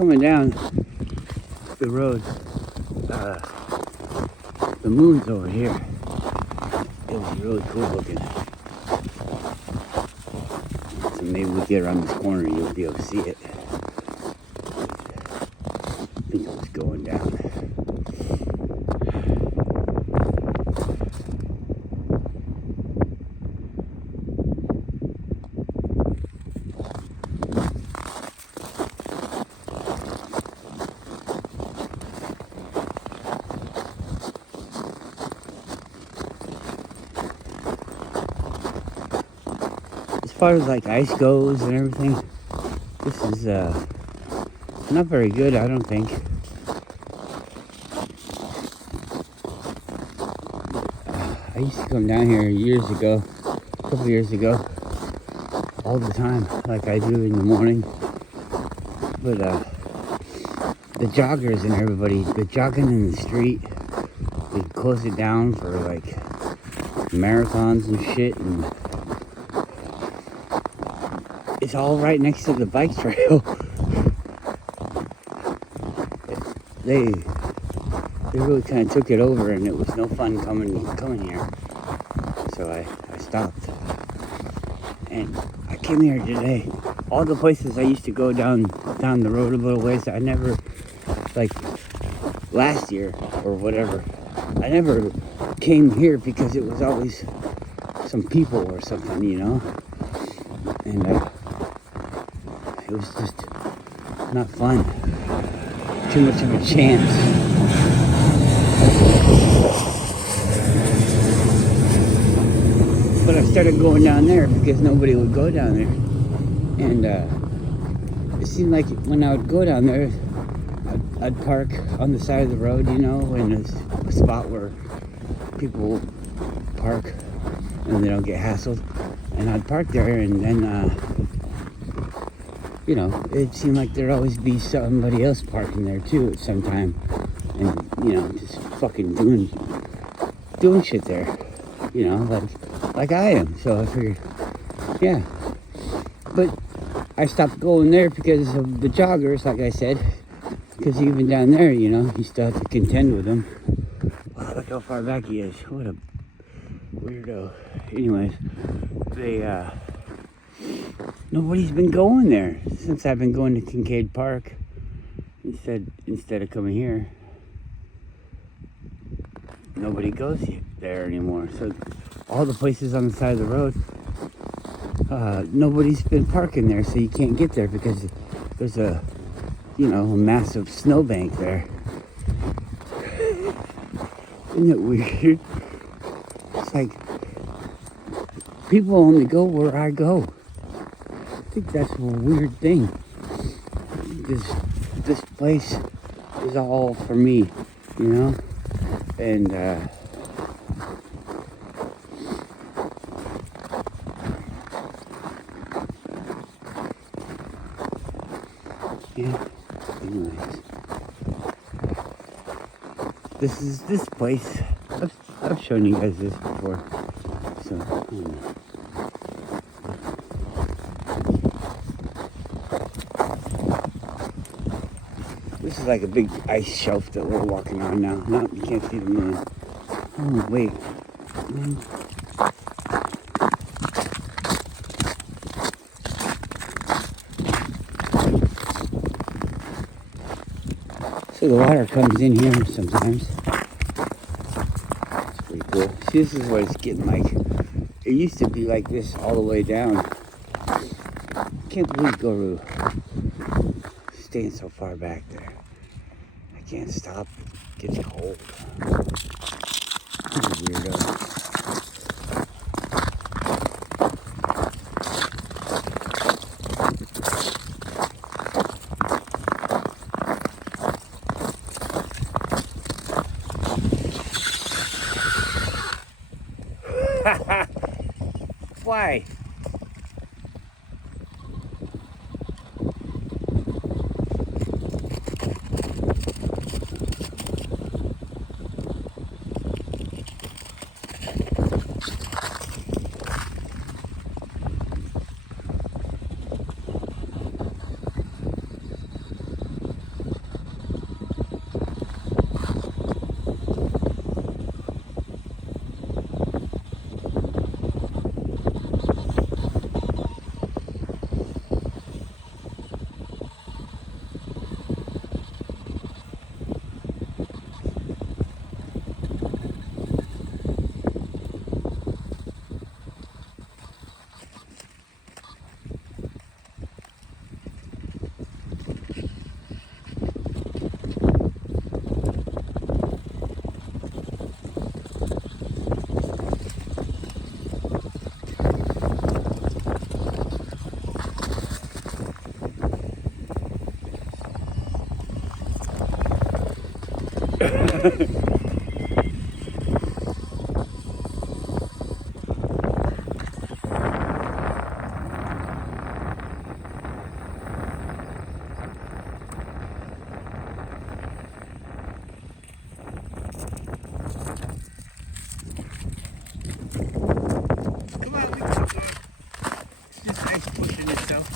coming down the road, the moon's over here. It was really cool looking. So maybe we get around this corner, you'll be able to see it. I think it was going down. As far as like ice goes and everything, this is not very good, I don't think. I used to come down here years ago, a couple years ago, all the time, like I do in the morning. But the joggers and everybody, the jogging in the street, they close it down for like marathons and shit, and it's all right next to the bike trail. They really kind of took it over, and it was no fun coming here. So I stopped, and I came here today. All the places I used to go down the road a little ways, I never, like last year or whatever, I never came here because it was always some people or something, you know, and it was just not fun. Too much of a chance. But I started going down there because nobody would go down there. And it seemed like when I would go down there, I'd park on the side of the road, you know, in a spot where people park and they don't get hassled. And I'd park there, and then, you know, it seemed like there'd always be somebody else parking there too at some time. And, you know, just fucking doing shit there, you know, like I am. So I figured, yeah. But I stopped going there because of the joggers, like I said. Because even down there, you know, you still have to contend with them. Wow, look how far back he is. What a weirdo. Anyways, nobody's been going there since I've been going to Kincaid Park instead of coming here. Nobody goes there anymore. So all the places on the side of the road, nobody's been parking there, so you can't get there because there's a massive snowbank there. Isn't it weird? It's like people only go where I go. I think that's a weird thing. This place is all for me, you know? And yeah, anyways. This place. I've shown you guys this before. So this is like a big ice shelf that we're walking on now. No, you can't see the moon. Oh, wait. So the water comes in here sometimes. It's pretty cool. See, this is what it's getting like. It used to be like this all the way down. Can't believe Guru staying so far back there. I can't stop. It gets cold. He's a weirdo. Why? Come on, we can go. It's just nice pushing itself.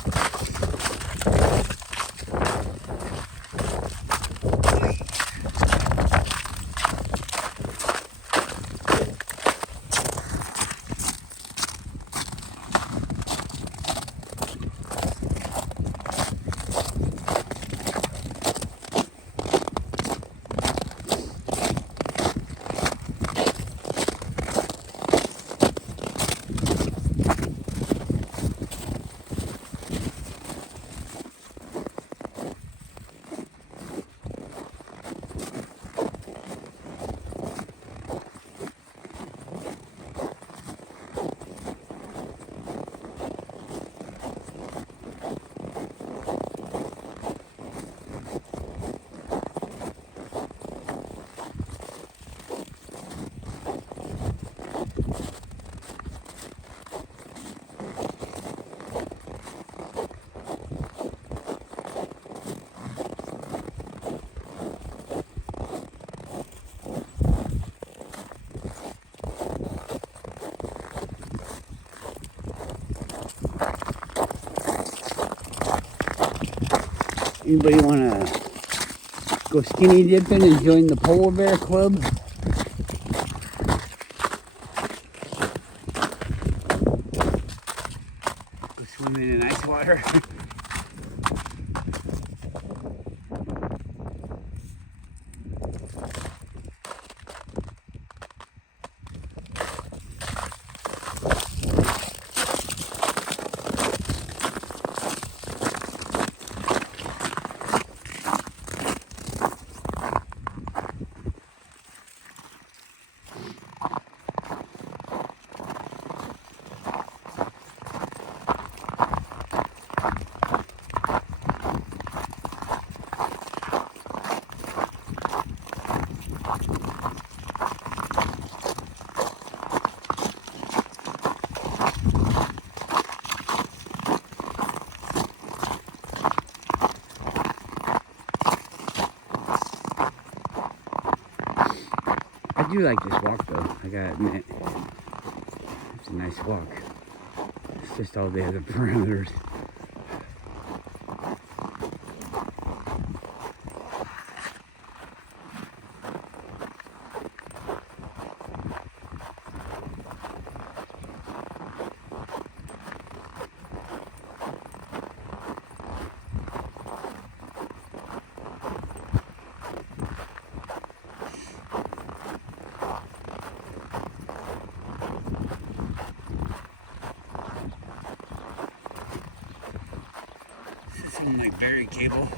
Anybody want to go skinny dipping and join the Polar Bear Club? Go swimming in ice water. I do like this walk though, I gotta admit. It's a nice walk. It's just all the other parameters. Something like buried cable.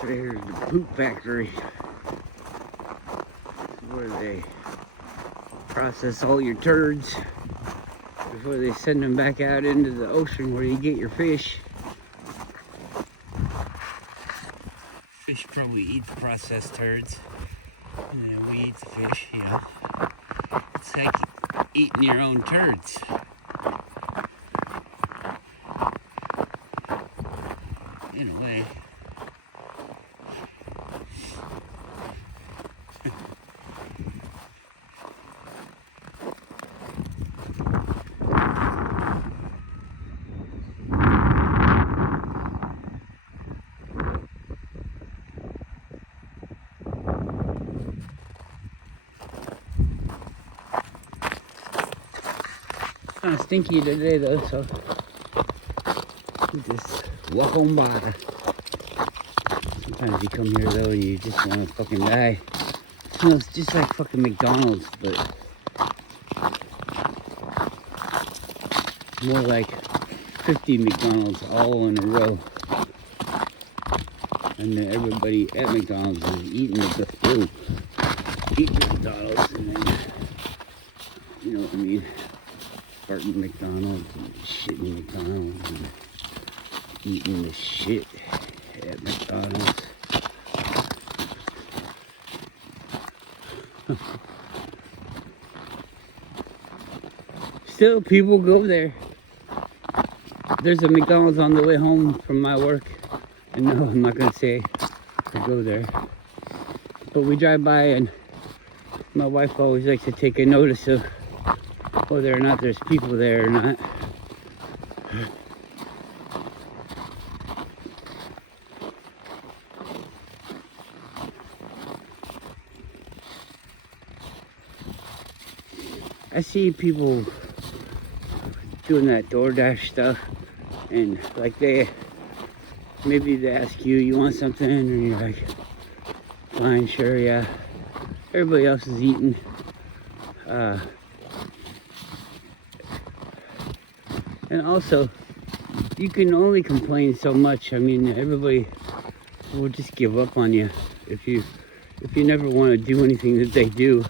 So here's the poop factory. Where they process all your turds before they send them back out into the ocean where you get your fish. Fish probably eat the processed turds. And then we eat the fish, you know. It's like eating your own turds. In a way. Kind of stinky today though, so we just walk on by. Sometimes you come here though and you just want to fucking die. It smells just like fucking McDonald's, but more like 50 McDonald's all in a row. And then everybody at McDonald's is eating McDonald's, and then, you know what I mean? Farting McDonald's and shitting McDonald's and eating the shit at McDonald's. Still, people go there. There's a McDonald's on the way home from my work. And no, I'm not going to say to go there. But we drive by and my wife always likes to take a notice of whether or not there's people there or not. I see people doing that DoorDash stuff, and like maybe they ask you, you want something, and you're like, fine, sure, yeah. Everybody else is eating. And also, you can only complain so much. I mean, everybody will just give up on you if you never want to do anything that they do.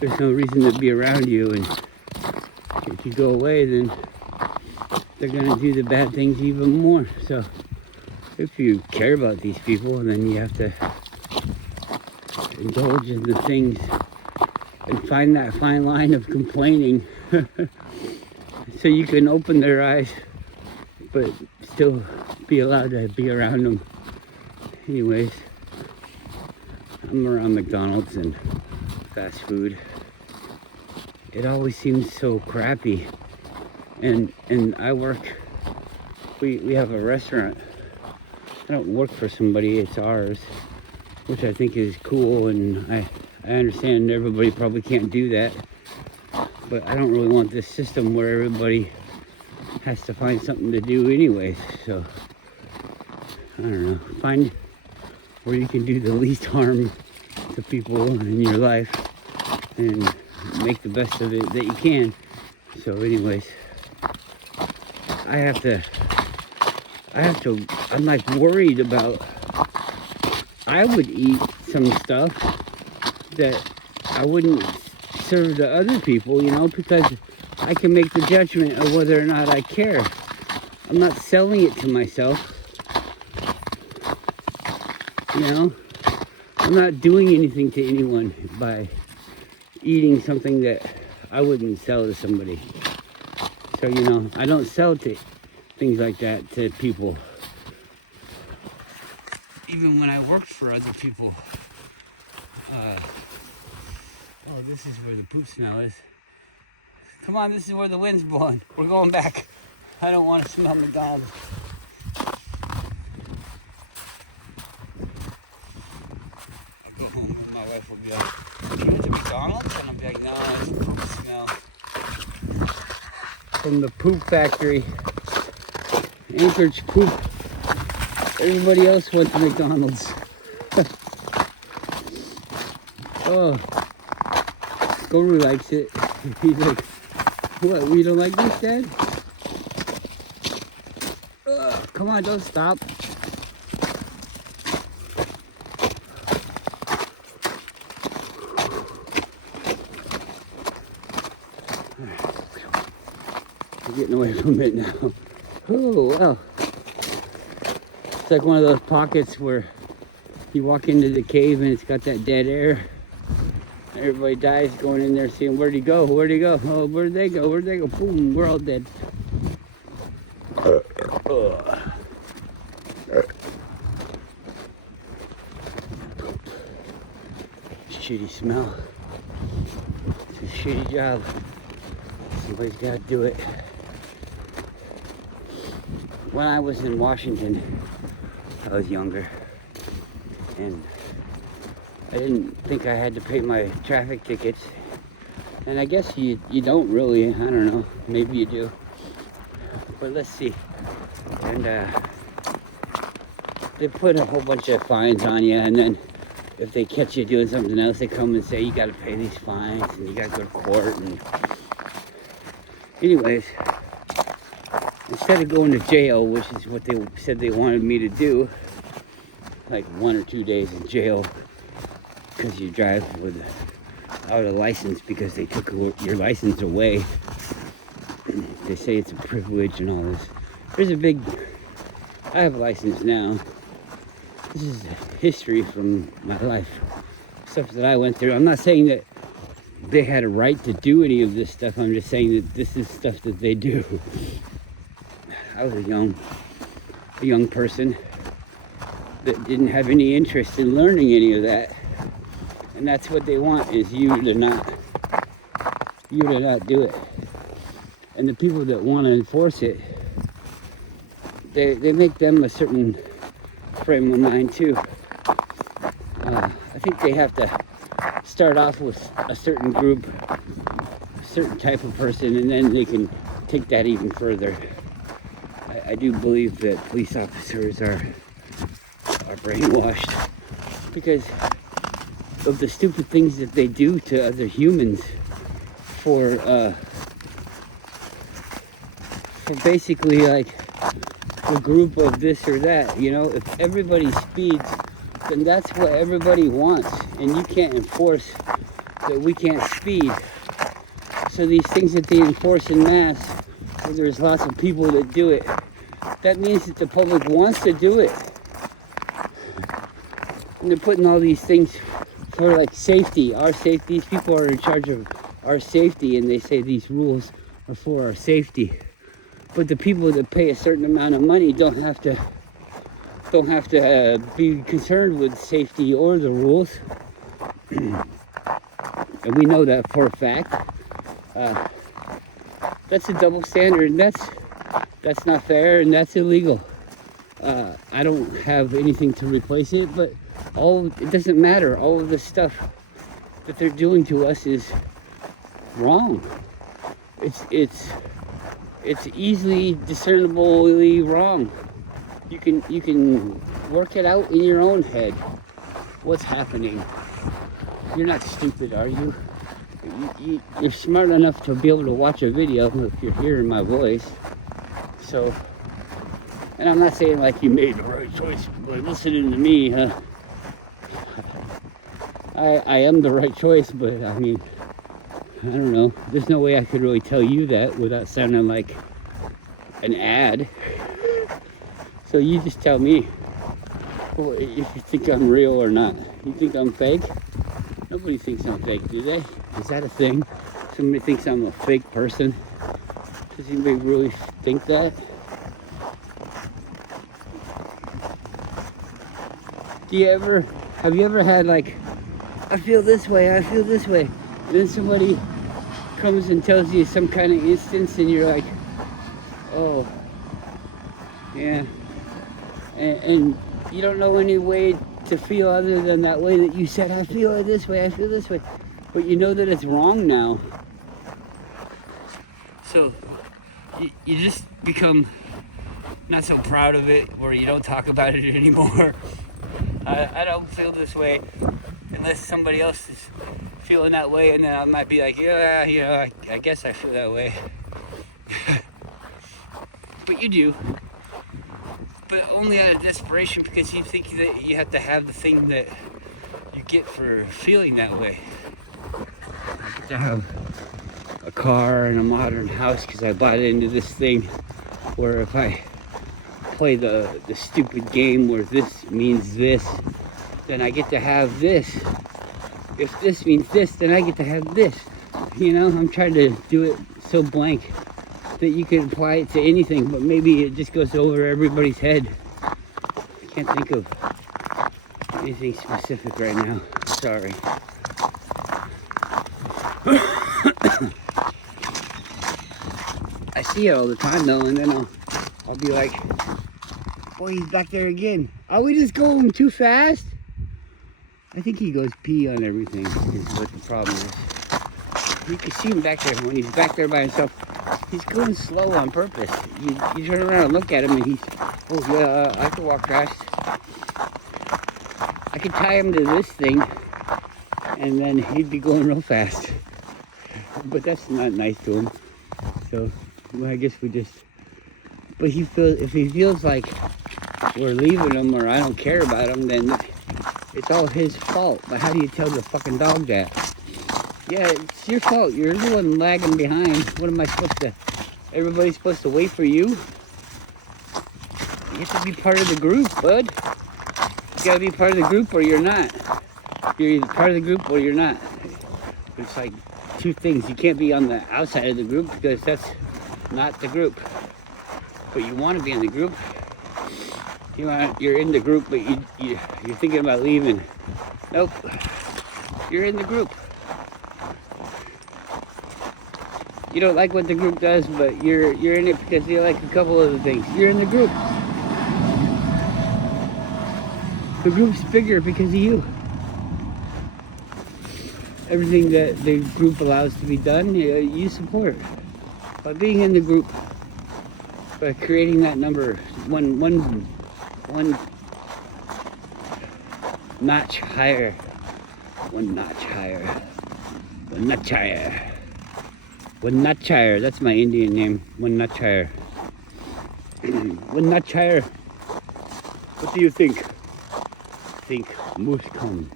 There's no reason to be around you, and if you go away, then they're gonna do the bad things even more. So if you care about these people, then you have to indulge in the things and find that fine line of complaining so you can open their eyes but still be allowed to be around them. Anyways, I'm around McDonald's and fast food. It always seems so crappy. And I work, we have a restaurant. I don't work for somebody, it's ours, which I think is cool, and I understand everybody probably can't do that, but I don't really want this system where everybody has to find something to do anyways. So I don't know, find where you can do the least harm to people in your life and make the best of it that you can. So anyways, I'm like worried about, I would eat some stuff that I wouldn't serve to other people, you know, because I can make the judgment of whether or not I care. I'm not selling it to myself, you know. I'm not doing anything to anyone by eating something that I wouldn't sell to somebody. So, you know, I don't sell to things like that to people. Even when I worked for other people. Oh, this is where the poop smell is. Come on, this is where the wind's blowing. We're going back. I don't want to smell McDonald's. I'll go home and my wife will be like, "You went to McDonald's?" And I'll be like, "No, it's poop smell from the poop factory. Anchorage poop. Everybody else went to McDonald's." Oh, Goru likes it. He's like, "What, we don't like this, Dad?" Come on, don't stop. We're getting away from it now. Oh, well. It's like one of those pockets where You walk into the cave and it's got that dead air. Everybody dies going in there seeing where'd he go? Where'd he go? Oh, where'd they go? Where'd they go? Boom, we're all dead. Shitty smell. It's a shitty job. Somebody's got to do it. When I was in Washington, I was younger, and I didn't think I had to pay my traffic tickets. And I guess you don't really, I don't know, maybe you do. But let's see. And they put a whole bunch of fines on you, and then if they catch you doing something else, they come and say you got to pay these fines and you got to go to court. And anyways, instead of going to jail, which is what they said they wanted me to do, like 1 or 2 days in jail because you drive without a license because they took your license away. They say it's a privilege and all this. I have a license now. This is history from my life, stuff that I went through. I'm not saying that they had a right to do any of this stuff. I'm just saying that this is stuff that they do. I was a young person that didn't have any interest in learning any of that. And that's what they want, is you to not do it. And the people that want to enforce it, they make them a certain frame of mind too. I think they have to start off with a certain group, a certain type of person, and then they can take that even further. I do believe that police officers are brainwashed because of the stupid things that they do to other humans for basically like a group of this or that. You know, if everybody speeds, then that's what everybody wants, and you can't enforce that we can't speed. So these things that they enforce in mass, where there's lots of people that do it, that means that the public wants to do it. And they're putting all these things for like safety, our safety. These people are in charge of our safety, and they say these rules are for our safety. But the people that pay a certain amount of money don't have to be concerned with safety or the rules. And we know that for a fact. That's a double standard, and that's not fair, and that's illegal. I don't have anything to replace it, but it doesn't matter. All of the stuff that they're doing to us is wrong. It's easily discernibly wrong. You can work it out in your own head. What's happening? You're not stupid, are you? You're smart enough to be able to watch a video if you're hearing my voice. So, and I'm not saying like you made the right choice by listening to me, huh? I am the right choice, but I mean, I don't know. There's no way I could really tell you that without sounding like an ad. So you just tell me if you think I'm real or not. You think I'm fake? Nobody thinks I'm fake, do they? Is that a thing? Somebody thinks I'm a fake person? Does anybody really think that? Have you ever had like, I feel this way, and then somebody comes and tells you some kind of instance and you're like, oh, yeah, and you don't know any way to feel other than that way that you said, I feel this way, but you know that it's wrong now. So you just become not so proud of it, where you don't talk about it anymore. I don't feel this way unless somebody else is feeling that way, and then I might be like, yeah, you know, I guess I feel that way. But you do. But only out of desperation, because you think that you have to have the thing that you get for feeling that way. I get to have a car and a modern house because I bought into this thing where if I play the stupid game where this means this, then I get to have this. If this means this, then I get to have this. You know, I'm trying to do it so blank that you can apply it to anything, but maybe it just goes over everybody's head. I can't think of anything specific right now. Sorry. I see it all the time though, and then I'll be like, boy, he's back there again. Are we just going too fast? I think he goes pee on everything is what the problem is. You can see him back there when he's back there by himself. He's going slow on purpose. You turn around and look at him and he's, oh yeah, I can walk fast. I could tie him to this thing and then he'd be going real fast. But that's not nice to him. So well, I guess we just, but if he feels like we're leaving him or I don't care about him, then it's all his fault. But how do you tell the fucking dog that? Yeah, it's your fault. You're the one lagging behind. What am I supposed to, everybody's supposed to wait for you? You have to be part of the group, bud. You gotta be part of the group or you're not. You're either part of the group or you're not. It's like two things. You can't be on the outside of the group because that's not the group. But you want to be in the group. You're in the group, but you're thinking about leaving. Nope. You're in the group. You don't like what the group does, but you're in it because you like a couple of the things. You're in the group. The group's bigger because of you. Everything that the group allows to be done, you support. By being in the group, by creating that number, one notch higher, one notch higher, one notch higher, one notch higher. That's my Indian name. One notch higher. One notch higher. What do you think? Think moose come,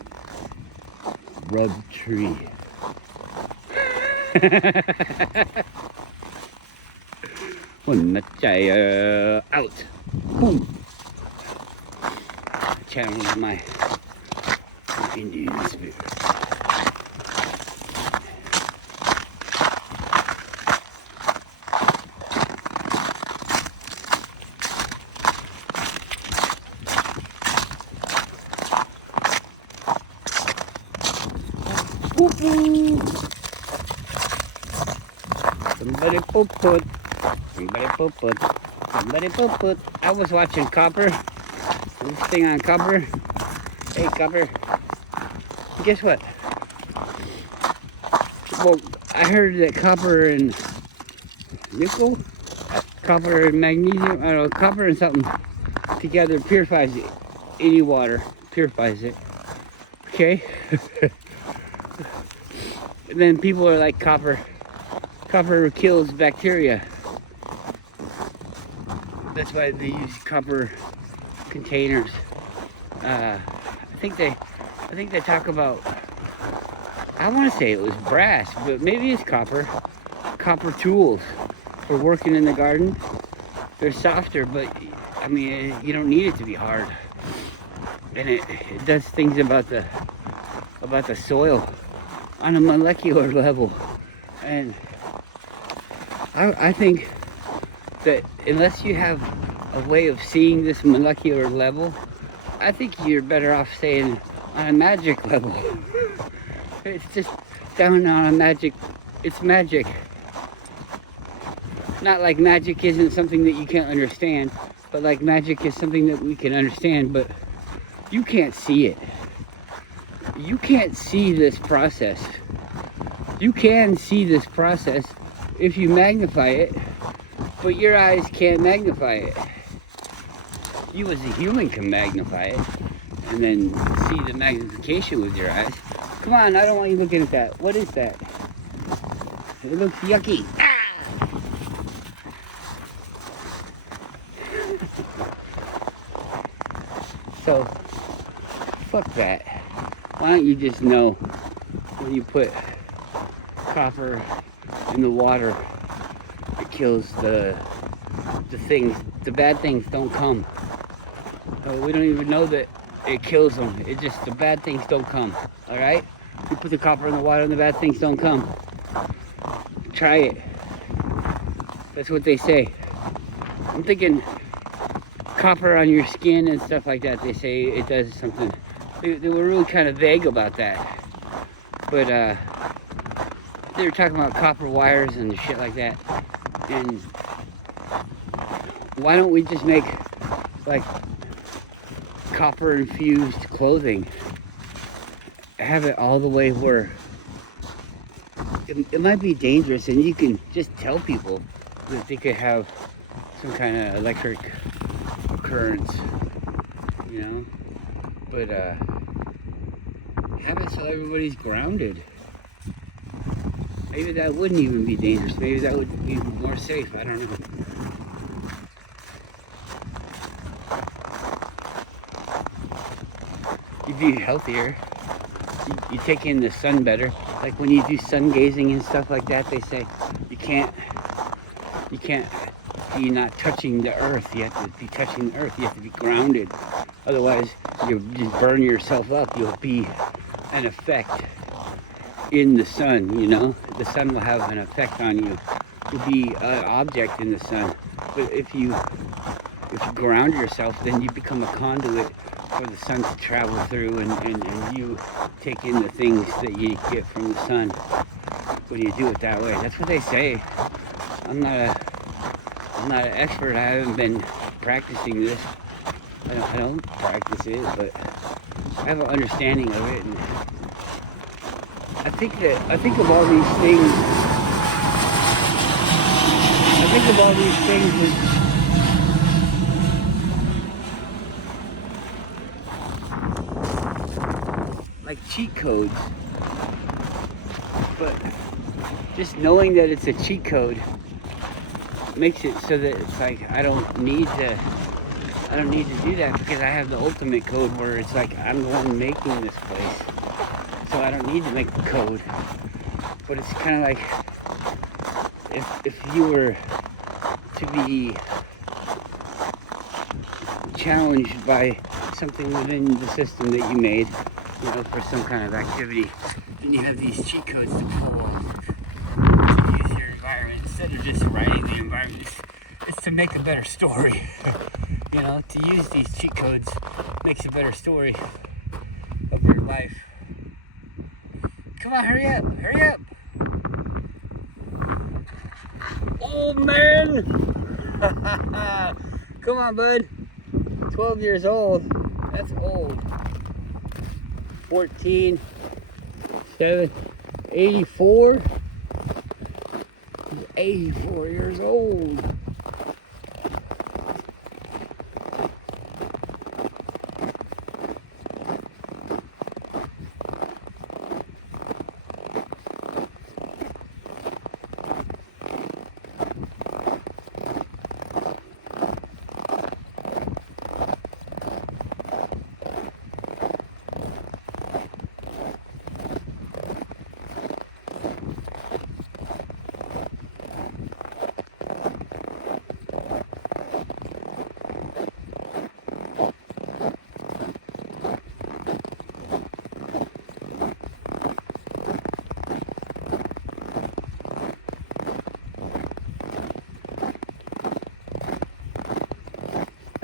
rub tree. One notch higher. Out. Boom. Channel my Indian spirit. Somebody poop-put. Somebody poop-put. Somebody poop-put. I was watching Copper. This thing on Copper. Hey, Copper. Guess what? Well, I heard that copper and nickel, copper and magnesium, I don't know, copper and something together purifies it. Any water purifies it. Okay? And then people are like, copper kills bacteria. That's why they use copper containers. I think they talk about, I want to say it was brass, but maybe it's copper tools for working in the garden. They're softer, but I mean, you don't need it to be hard. And it does things about the soil on a molecular level. And I think that unless you have a way of seeing this molecular level, I think you're better off saying on a magic level. It's just down on a magic, it's magic. Not like magic isn't something that you can't understand, but like magic is something that we can understand, but you can't see it. You can't see this process. You can see this process if you magnify it, but your eyes can't magnify it. You as a human can magnify it and then see the magnification with your eyes. Come on, I don't want you looking at that. What is that? It looks yucky. Ah! So, fuck that. Why don't you just know when you put copper in the water, it kills the things, the bad things don't come. We don't even know that it kills them. It just, the bad things don't come, all right? You put the copper in the water and the bad things don't come. Try it. That's what they say. I'm thinking copper on your skin and stuff like that. They say it does something. They were really kind of vague about that. But they were talking about copper wires and shit like that. And why don't we just make like copper infused clothing? Have it all the way where it might be dangerous, and you can just tell people that they could have some kind of electric occurrence, you know? But have it so everybody's grounded. Maybe that wouldn't even be dangerous. Maybe that would be more safe. I don't know. You'd be healthier. You take in the sun better. Like when you do sun gazing and stuff like that, they say you can't be not touching the earth. You have to be touching the earth. You have to be grounded. Otherwise, you'll just burn yourself up. You'll be an effect in the sun, you know? The sun will have an effect on you. You'll be an object in the sun. But if you ground yourself, then you become a conduit for the sun to travel through, and you take in the things that you get from the sun when you do it that way. That's what they say. I'm not an expert. I haven't been practicing this. I don't practice it, but I have an understanding of it. And I think of all these things. I think of all these things as like cheat codes. But just knowing that it's a cheat code makes it so that it's like I don't need to do that, because I have the ultimate code where it's like I'm the one making this place. So I don't need to make the code. But it's kind of like if you were to be challenged by something within the system that you made, you know, for some kind of activity, then you have these cheat codes to pull to use your environment instead of just writing the environment. It's to make a better story. You know, to use these cheat codes makes a better story of your life. Come on, hurry up, hurry up. Old man. Come on, bud. 12 years old. That's old. 14, 7, 84. He's 84 years old.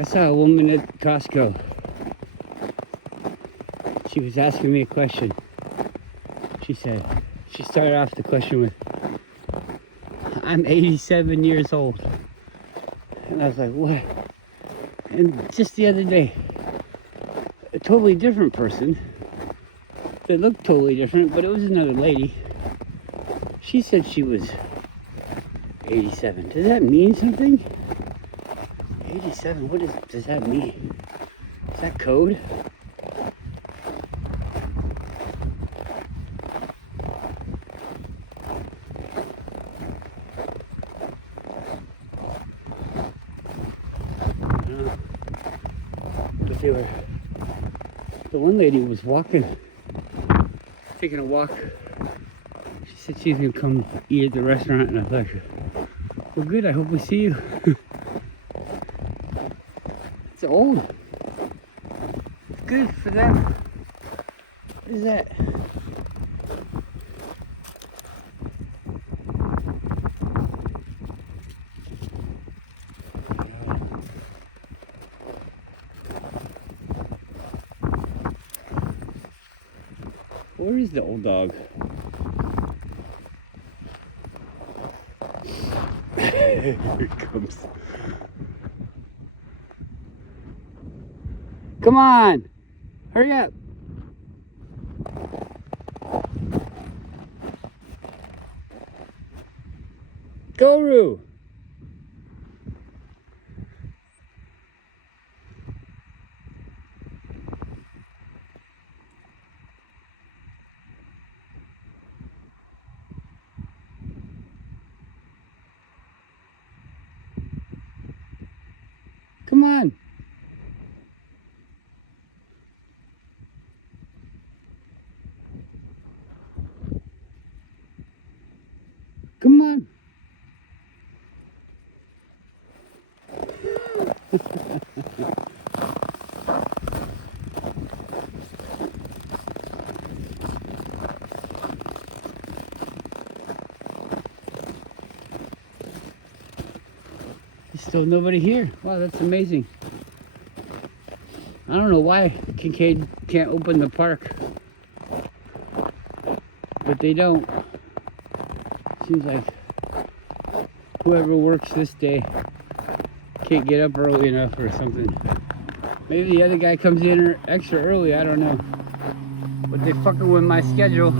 I saw a woman at Costco. She was asking me a question. She started off the question with, I'm 87 years old. And I was like, what? And just the other day, a totally different person that looked totally different, but it was another lady. She said she was 87. Does that mean something? 87, does that mean? Is that code? But the one lady was taking a walk. She said she's gonna come eat at the restaurant, and I was like, well, good, I hope we see you. It's old. good for them. What is that? Where is the old dog? Here it comes. Come on! Hurry up! Go, Roo! Come on! Come on! There's still nobody here. Wow, that's amazing. I don't know why Kincaid can't open the park, but they don't. Seems like whoever works this day can't get up early enough or something. Maybe the other guy comes in extra early, I don't know. But they're fucking with my schedule.